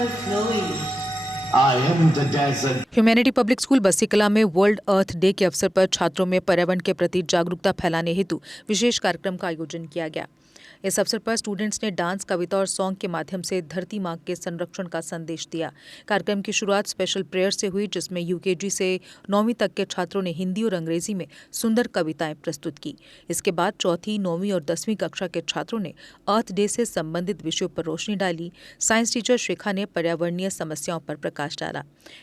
overflowing. I am the desert. Humanity public school Bastikala में world अर्थ day के अवसर पर छात्रों में पर्यावरण के प्रति जागरूकता फैलाने हेतु विशेष कार्यक्रम का आयोजन किया गया। इस अवसर पर स्टूडेंट्स ने डांस, कविता और सॉन्ग के माध्यम से धरती माँ के संरक्षण का संदेश दिया। कार्यक्रम की शुरुआत स्पेशल प्रेयर से हुई, जिसमें यूकेजी से 9वीं तक के छात्रों ने हिंदी और अंग्रेजी में सुंदर कविताएं प्रस्तुत की। इसके बाद 4वीं, 9वीं और 10वीं कक्षा के छात्रों ने अर्थ डे से संबंधित विषयों पर रोशनी डाली। साइंस टीचर शिखा ने पर्यावरणीय समस्याओं पर प्रकाश डाला।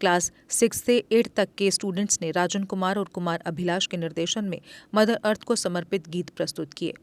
क्लास 6 से 8 तक के स्टूडेंट्स ने राजन कुमार और कुमार अभिलाष के निर्देशन में मदर अर्थ को समर्पित गीत प्रस्तुत किए।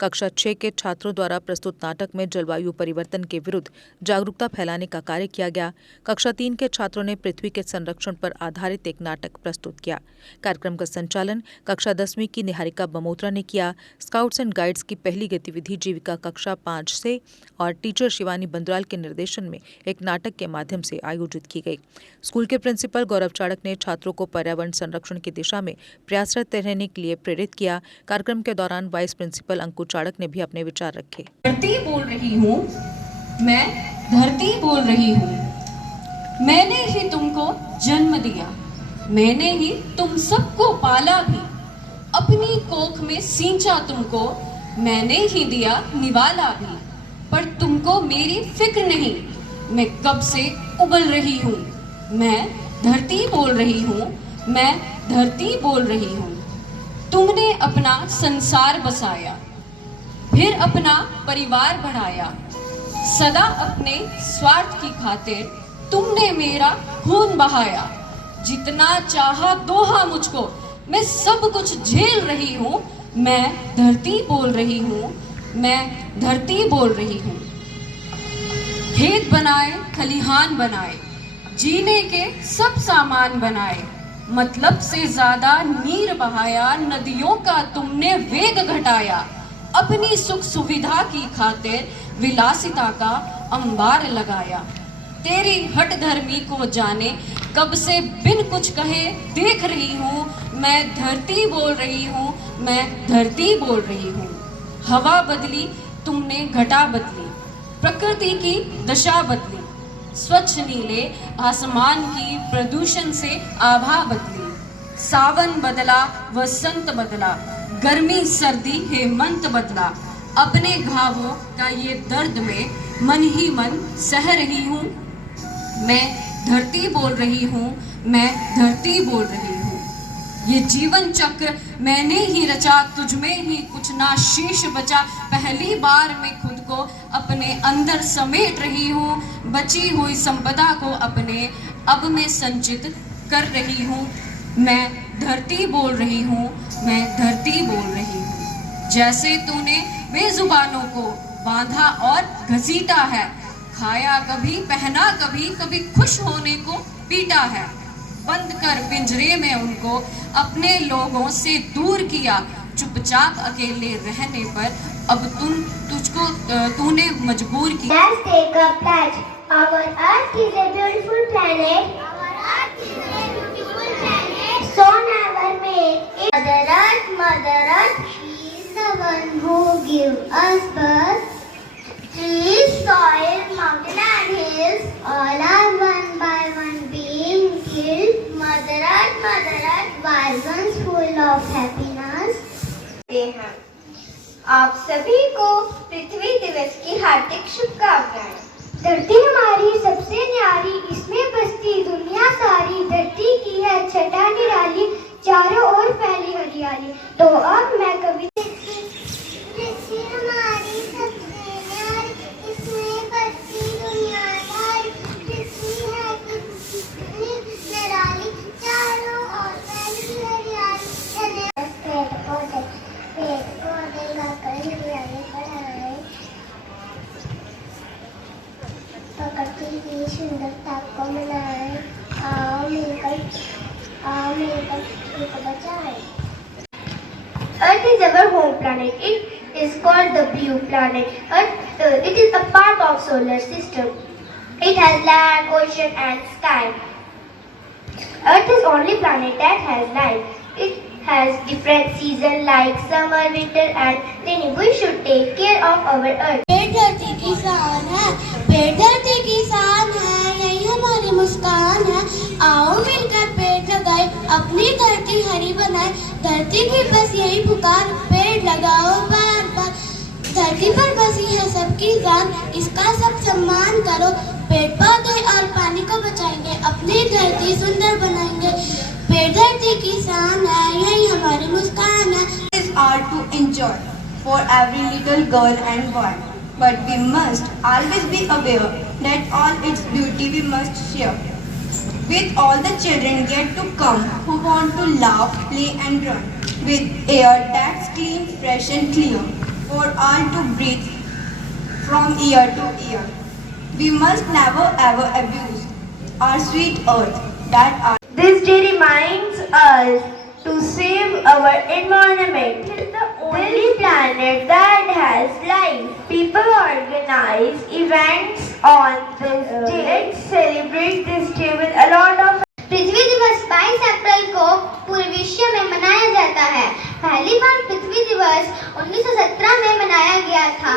कक्षा 6 के छात्रों द्वारा प्रस्तुत नाटक में जलवायु परिवर्तन के विरुद्ध जागरूकता फैलाने का कार्य किया गया। कक्षा 3 के छात्रों ने पृथ्वी के संरक्षण पर आधारित एक नाटक प्रस्तुत किया। कार्यक्रम का संचालन कक्षा 10वीं की निहारिका बमोत्रा ने किया। स्काउट्स एंड गाइड्स की पहली गतिविधि जीविका कक्षा 5 से और टीचर शिवानी बंदराल के निर्देशन में एक नाटक के माध्यम से आयोजित की गई। स्कूल के प्रिंसिपल गौरव चाड़क ने छात्रों को पर्यावरण संरक्षण की दिशा में प्रयासरत रहने के लिए प्रेरित किया। कार्यक्रम के दौरान वाइस प्रिंसिपल अंकुर चाड़क ने भी अपने विचार रखे। धरती बोल रही हूँ, मैं धरती बोल रही हूँ। मैंने ही तुमको जन्म दिया, मैंने ही तुम सबको पाला भी, अपनी कोख में सींचा तुमको, मैंने ही दिया निवाला भी। पर तुमको मेरी फिक्र नहीं, मैं कब से उबल रही हूँ। मैं धरती बोल रही हूँ, मैं धरती बोल रही हूँ। तुमने अपना संसार बसाया, फिर अपना परिवार बढ़ाया, सदा अपने स्वार्थ की खातिर तुमने मेरा खून बहाया। जितना चाहा दोहा मुझको, मैं सब कुछ झेल रही हूँ। मैं धरती बोल रही हूँ, मैं धरती बोल रही हूँ। खेत बनाए, खलिहान बनाए, जीने के सब सामान बनाए, मतलब से ज्यादा नीर बहाया, नदियों का तुमने वेग घटाया। अपनी सुख सुविधा की खातिर विलासिता का अंबार लगाया। तेरी हट धर्मी को जाने कब से बिन कुछ कहे देख रही हूँ। मैं धरती बोल रही हूँ, मैं धरती बोल रही हूँ। हवा बदली, तुमने घटा बदली, प्रकृति की दशा बदली, स्वच्छ नीले आसमान की प्रदूषण से आभा बदली। सावन बदला, वसंत बदला, गर्मी सर्दी हेमंत बदला। अपने घावों का ये दर्द में मन ही मन सह रही हूँ। मैं धरती बोल रही हूँ, मैं धरती बोल रही हूँ। ये जीवन चक्र मैंने ही रचा, तुझ में ही कुछ ना शेष बचा। पहली बार मैं खुद को अपने अंदर समेट रही हूँ। बची हुई संपदा को अपने अब मैं संचित कर रही हूँ। मैं धरती बोल रही हूँ, मैं धरती बोल रही हूँ। जैसे तूने बेजुबानों को बांधा और घसीटा है, खाया कभी, पहना कभी, कभी खुश होने को पीटा है। बंद कर पिंजरे में उनको अपने लोगों से दूर किया। चुपचाप अकेले रहने पर अब तूने मजबूर किया। Let's take a pledge. Our Earth is a beautiful planet. So never make it. Mother Earth, she is the one who gives us birth. Trees, soil, mountain and hills, all are one by one being killed. Mother Earth, vibrant, full of happiness. आप सभी को पृथ्वी दिवस की हार्दिक शुभकामनाएं। धरती हमारी सबसे न्यारी, इसमें बसती दुनिया सारी। धरती की है छटा निराली, चारों ओर फैली हरियाली। तो अब मैं कविता हमारी सबसे न्यारी, इसमें बसती दुनिया सारी। पृथ्वी है कितनी निराली, चारों ओर फैली हरियाली। पेड़ पौधे लगाकर हरियाली बढ़ाए, प्रकृति की सुंदरता को मनाएं। आओ मिलकर इसको बचाएं। Earth is our home planet. It is called the blue planet. It is a part of solar system. It has land, ocean, and sky. Earth is only planet that has life. It has different seasons like summer, winter, and rainy. We should take care of our Earth. पेड़ धरती की शान है, पेड़ धरती की शान है। धरती की बस यही पुकार, पेड़ लगाओ बार बार। धरती पर बसी है सबकी जान, इसका सब सम्मान करो। पेड़ पौधे और पानी को बचाएंगे, अपनी धरती सुंदर बनाएंगे। पेड़ धरती की शान है, यही हमारी मुस्कान है। Is art to enjoy for every little girl and boy, but we must always be aware that all its beauty we must share with all the children yet to come who want to laugh, play and run with air that's clean, fresh and clear for all to breathe from ear to ear. We must never ever abuse our sweet earth that our This day reminds us to save our environment. It is the only planet that has life. People organize events on this day. Let's celebrate this day with a lot of. पृथ्वी दिवस 22 अप्रैल को पूरे विश्व में मनाया जाता है। पहली बार पृथ्वी दिवस 1917 में मनाया गया था।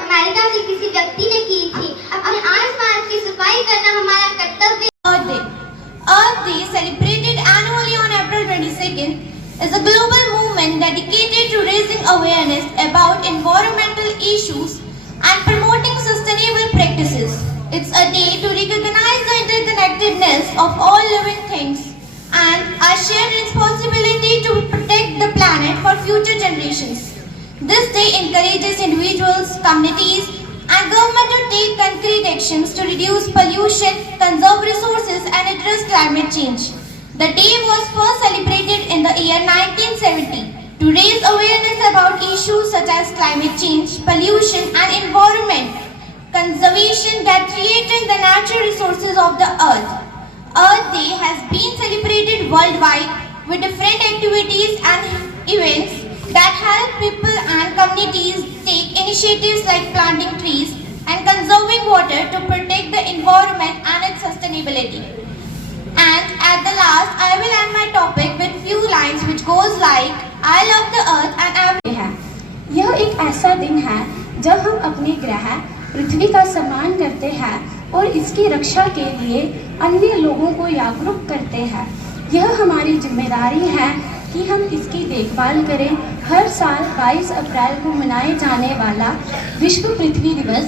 अमेरिका के किसी व्यक्ति ने की थी। अपने आसपास की सफाई करना हमारा कर्तव्य। Earth Day, celebrated annually on April 22nd, is a global movement dedicated to raising awareness about environmental issues and promoting sustainable practices. It's a day to recognize the interconnectedness of all living things and our shared responsibility to protect the planet for future generations. This day encourages individuals, communities, and government to take concrete actions to reduce pollution, conserve resources and address climate change. The day was first celebrated in the year 1970 to raise awareness about issues such as climate change, pollution and environment conservation that threaten the natural resources of the earth. Earth Day has been celebrated worldwide with different activities and events that help people and communities take initiatives like planting trees and conserving water to protect the environment and its sustainability. And at the last, I will end my topic with few lines which goes like, I love the earth and every है। यह एक ऐसा दिन है जब हम अपने ग्रह पृथ्वी का सम्मान करते हैं और इसकी रक्षा के लिए अन्य लोगों को जागरूक करते हैं। यह हमारी जिम्मेदारी है कि हम इसकी देखभाल करें। हर साल 22 अप्रैल को मनाए जाने वाला विश्व पृथ्वी दिवस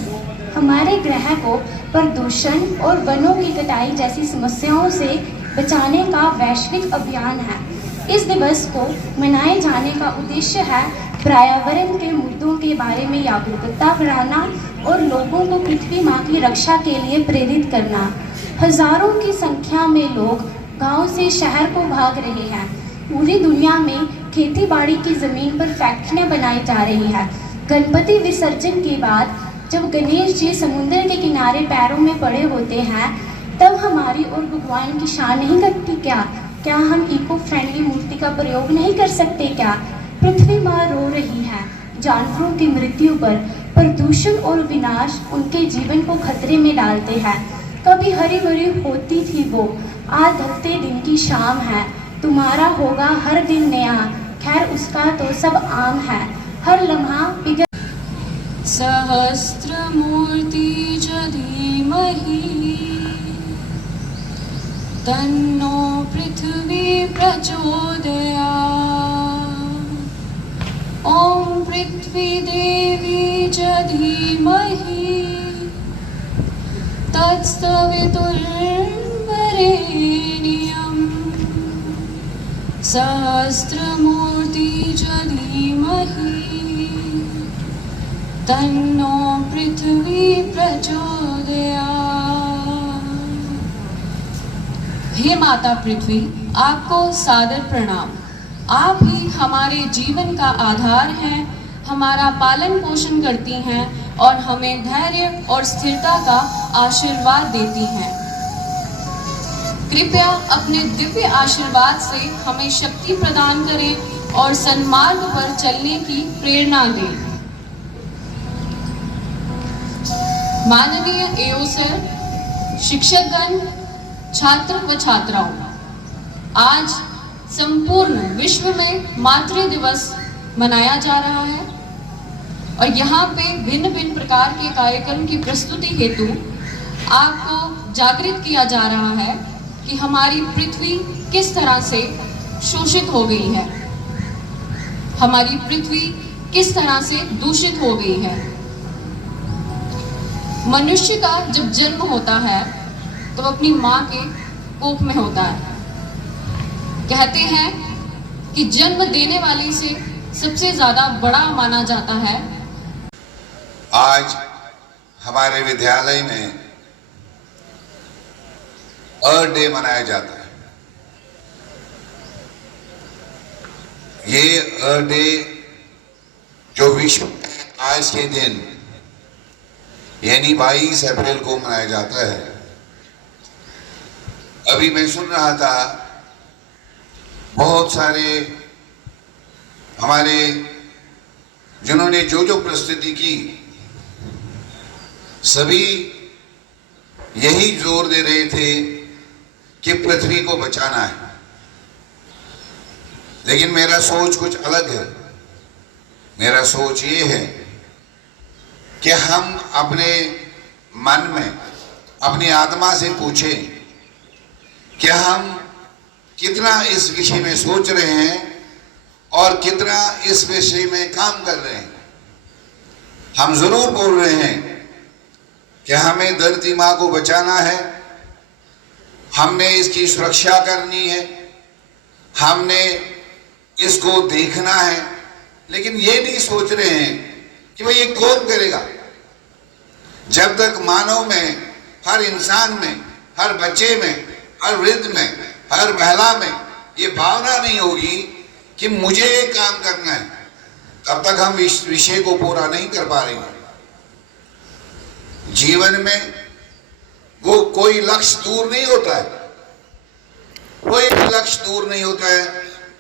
हमारे ग्रह को प्रदूषण और वनों की कटाई जैसी समस्याओं से बचाने का वैश्विक अभियान है। इस दिवस को मनाए जाने का उद्देश्य है पर्यावरण के मुद्दों के बारे में जागरूकता बढ़ाना और लोगों को पृथ्वी माँ की रक्षा के लिए प्रेरित करना। हजारों की संख्या में लोग गांव से शहर को भाग रहे हैं। पूरी दुनिया में खेती बाड़ी की जमीन पर फैक्ट्रियां बनाई जा रही हैं। गणपति विसर्जन के बाद जब गणेश जी समुद्र के किनारे पैरों में पड़े होते हैं तब हमारी और भगवान की शान नहीं घटती क्या? क्या हम इको फ्रेंडली मूर्ति का प्रयोग नहीं कर सकते क्या? पृथ्वी माँ रो रही है जानवरों की मृत्यु पर। प्रदूषण और विनाश उनके जीवन को खतरे में डालते हैं। कभी हरी भरी होती थी वो, आज ढलते दिन की शाम है। तुम्हारा होगा हर दिन नया, खैर उसका तो सब आम है। हर लम्हा पिघल। सहस्रमूर्ति च धीमहि तन्नो पृथ्वी प्रचोदयात्। ॐ पृथ्वी देवी च धीमहि तत्सवितुर्वरेण्यं। सहस्रमूर्ति च धीमहि तन्नो पृथ्वी प्रचोदयात्। हे माता पृथ्वी, आपको सादर प्रणाम। आप ही हमारे जीवन का आधार हैं, हमारा पालन पोषण करती हैं और हमें धैर्य और स्थिरता का आशीर्वाद देती हैं। कृपया अपने दिव्य आशीर्वाद से हमें शक्ति प्रदान करें और सन्मार्ग पर चलने की प्रेरणा दें। माननीय एओ सर, शिक्षकगण, छात्र व छात्राओं, आज संपूर्ण विश्व में मातृ दिवस मनाया जा रहा है और यहाँ पे भिन्न भिन्न प्रकार के कार्यक्रम की प्रस्तुति हेतु आपको जागृत किया जा रहा है कि हमारी पृथ्वी किस तरह से शोषित हो गई है। हमारी पृथ्वी किस तरह से दूषित हो गई है। मनुष्य का जब जन्म होता है तो अपनी माँ के कोख में होता है। कहते हैं कि जन्म देने वाली से सबसे ज्यादा बड़ा माना जाता है। आज हमारे विद्यालय में अर्थ डे मनाया जाता है। ये अर्थ डे जो विश्व आज के दिन यानी 22 अप्रैल को मनाया जाता है। अभी मैं सुन रहा था बहुत सारे हमारे जिन्होंने जो प्रस्तुति की सभी यही जोर दे रहे थे कि पृथ्वी को बचाना है, लेकिन मेरा सोच कुछ अलग है। मेरा सोच ये है कि हम अपने मन में अपनी आत्मा से पूछें कि हम कितना इस विषय में सोच रहे हैं और कितना इस विषय में काम कर रहे हैं। हम जरूर बोल रहे हैं कि हमें धरती माँ को बचाना है, हमने इसकी सुरक्षा करनी है, हमने इसको देखना है, लेकिन ये नहीं सोच रहे हैं कि भाई ये कौन करेगा। जब तक मानव में, हर इंसान में, हर बच्चे में, हर वृद्ध में, हर महिला में ये भावना नहीं होगी कि मुझे ये काम करना है, तब तक हम इस विषय को पूरा नहीं कर पा रहे हैं। जीवन में वो कोई लक्ष्य दूर नहीं होता है, कोई भी लक्ष्य दूर नहीं होता है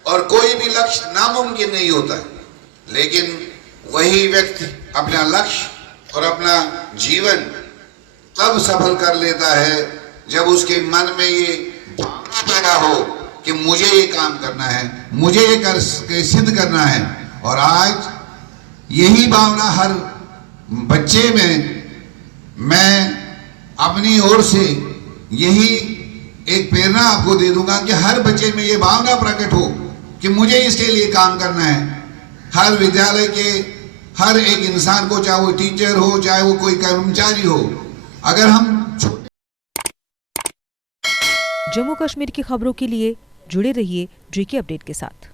और कोई भी लक्ष्य नामुमकिन नहीं होता है, लेकिन वही व्यक्ति अपना लक्ष्य और अपना जीवन तब सफल कर लेता है जब उसके मन में ये भावना पैदा हो कि मुझे ये काम करना है, मुझे ये कर सिद्ध करना है। और आज यही भावना हर बच्चे में मैं अपनी ओर से यही एक प्रेरणा आपको दे दूंगा कि हर बच्चे में ये भावना प्रकट हो कि मुझे इसके लिए काम करना है। हर विद्यालय के हर एक इंसान को, चाहे वो टीचर हो, चाहे वो कोई कर्मचारी हो, अगर हम जम्मू कश्मीर की खबरों के लिए जुड़े रहिए जीके अपडेट के साथ।